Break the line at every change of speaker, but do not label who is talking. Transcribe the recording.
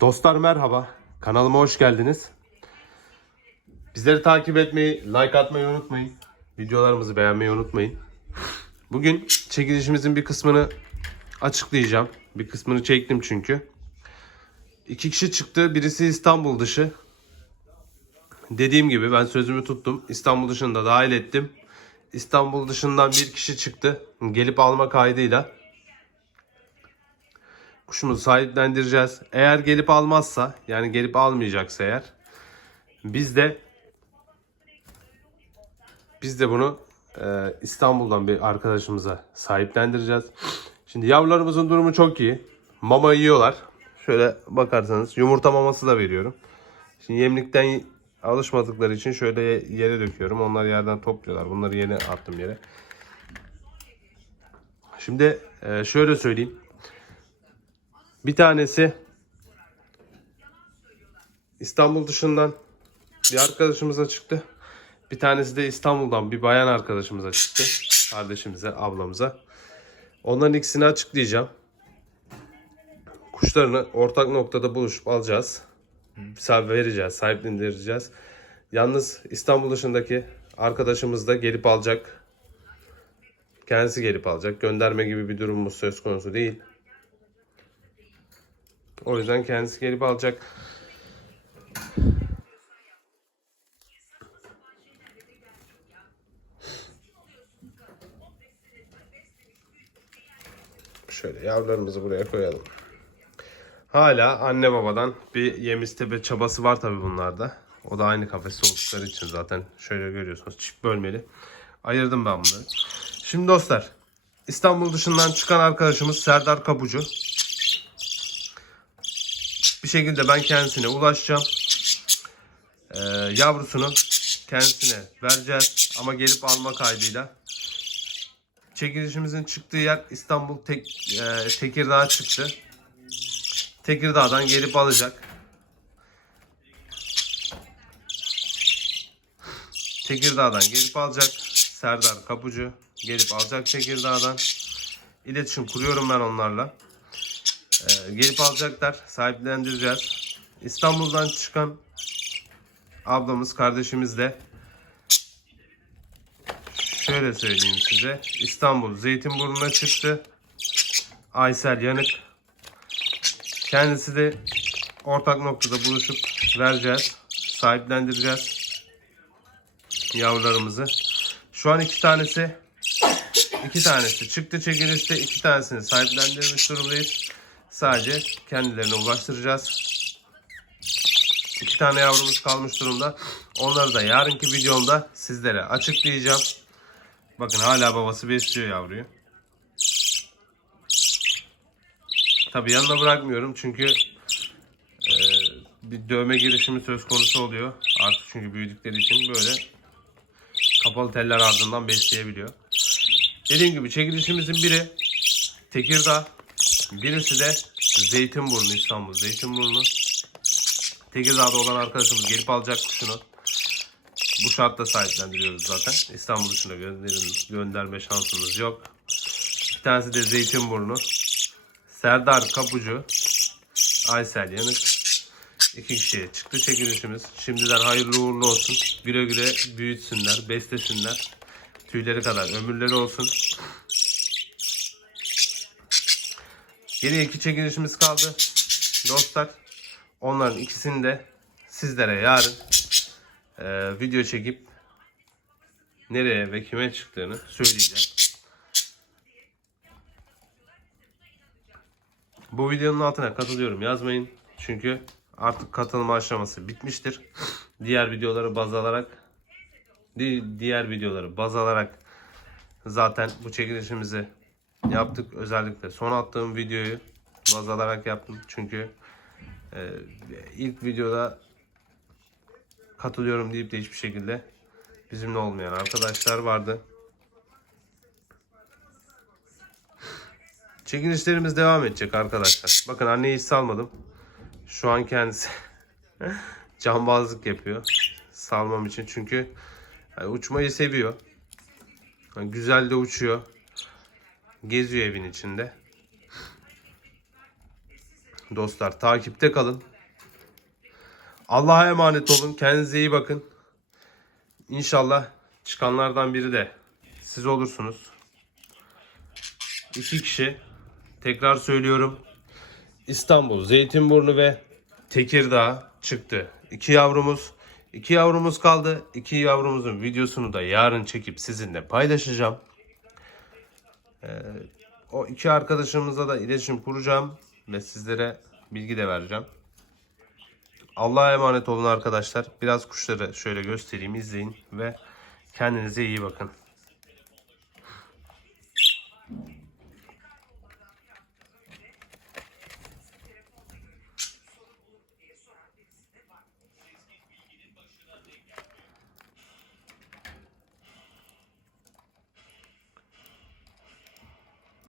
Dostlar merhaba. Kanalıma hoş geldiniz. Bizleri takip etmeyi, like atmayı unutmayın. Videolarımızı beğenmeyi unutmayın. Bugün çekilişimizin bir kısmını açıklayacağım. Bir kısmını çektim çünkü. İki kişi çıktı. Birisi İstanbul dışı. Dediğim gibi ben sözümü tuttum. İstanbul dışını da dahil ettim. İstanbul dışından bir kişi çıktı. Gelip alma kaydıyla kuşumuzu sahiplendireceğiz. Eğer gelip almazsa yani gelip almayacaksa eğer biz de biz de bunu e, İstanbul'dan bir arkadaşımıza sahiplendireceğiz. Şimdi yavrularımızın durumu çok iyi. Mama yiyorlar. Şöyle bakarsanız yumurta maması da veriyorum. Şimdi yemlikten alışmadıkları için şöyle yere döküyorum. Onlar yerden topluyorlar. Bunları yeni attım yere. Şimdi e, şöyle söyleyeyim. Bir tanesi İstanbul dışından bir arkadaşımıza çıktı. Bir tanesi de İstanbul'dan bir bayan arkadaşımıza çıktı. Kardeşimize, ablamıza. Onların ikisini açıklayacağım. Kuşlarını ortak noktada buluşup alacağız. Vereceğiz, sahiplendireceğiz. Yalnız İstanbul dışındaki arkadaşımız da gelip alacak. Kendisi gelip alacak. Gönderme gibi bir durumumuz söz konusu değil. O yüzden kendisi gelip alacak. Şöyle yavrularımızı buraya koyalım. Hala anne babadan bir yem isteme çabası var tabi bunlarda. O da aynı kafeste oldukları için zaten şöyle görüyorsunuz çift bölmeli. Ayırdım ben bunları. Şimdi dostlar İstanbul dışından çıkan arkadaşımız Serdar Kabucu. Bir şekilde ben kendisine ulaşacağım. Ee, yavrusunu kendisine vereceğiz ama gelip alma kaydıyla. Çekilişimizin çıktığı yer İstanbul Tek, e, Tekirdağ çıktı. Tekirdağ'dan gelip alacak. Tekirdağ'dan gelip alacak. Serdar Kapucu gelip alacak Tekirdağ'dan. İletişim kuruyorum ben onlarla. Ee, gelip alacaklar. Sahiplendireceğiz. İstanbul'dan çıkan ablamız, kardeşimiz de şöyle söyleyeyim size. İstanbul Zeytinburnu'na çıktı. Aysel Yanık. Kendisi de ortak noktada buluşup vereceğiz. Sahiplendireceğiz yavrularımızı. Şu an iki tanesi iki tanesi çıktı çekilişte iki tanesini sahiplendirmiş durumdayız. Sadece kendilerine ulaştıracağız. İki tane yavrumuz kalmış durumda. Onları da yarınki videomda sizlere açıklayacağım. Bakın hala babası besliyor yavruyu. Tabi yanına bırakmıyorum çünkü e, bir dövme girişimi söz konusu oluyor. Artık çünkü büyüdükleri için böyle kapalı teller ardından besleyebiliyor. Dediğim gibi çekilişimizin biri Tekirdağ, birisi de Zeytinburnu, İstanbul Zeytinburnu. Tekirdağ'da olan arkadaşımız gelip alacak kuşunu. Bu şartta sahiplendiriyoruz zaten. İstanbul dışına gönderme şansımız yok. Bir tanesi de Zeytinburnu. Serdar Kapucu, Aysel Yanık. İki kişiye çıktı çekilişimiz. Şimdiden hayırlı uğurlu olsun. Güle güle büyütsünler, beslesinler. Tüyleri kadar ömürleri olsun. Geriye iki çekilişimiz kaldı. Dostlar onların ikisini de sizlere yarın e, video çekip nereye ve kime çıktığını söyleyeceğim. Bu videonun altına katılıyorum yazmayın. Çünkü artık katılma aşaması bitmiştir. Diğer videoları baz alarak di- diğer videoları baz alarak zaten bu çekilişimizi yaptık. Özellikle son attığım videoyu baz alarak yaptım. Çünkü e, ilk videoda katılıyorum deyip de hiçbir şekilde bizimle olmayan arkadaşlar vardı. Çekilişlerimiz devam edecek arkadaşlar. Bakın anneyi hiç salmadım. Şu an kendisi cambazlık yapıyor. Salmam için çünkü yani uçmayı seviyor. Yani güzel de uçuyor. Geziyor evin içinde. dostlar. Takipte kalın. Allah'a emanet olun. Kendinize iyi bakın. İnşallah çıkanlardan biri de siz olursunuz. İki kişi. Tekrar söylüyorum. İstanbul, Zeytinburnu ve Tekirdağ çıktı. İki yavrumuz. İki yavrumuz kaldı. İki yavrumuzun videosunu da yarın çekip sizinle paylaşacağım. Ee, o iki arkadaşımızla da iletişim kuracağım ve sizlere bilgi de vereceğim. Allah'a emanet olun arkadaşlar. Biraz kuşları şöyle göstereyim, izleyin ve kendinize iyi bakın.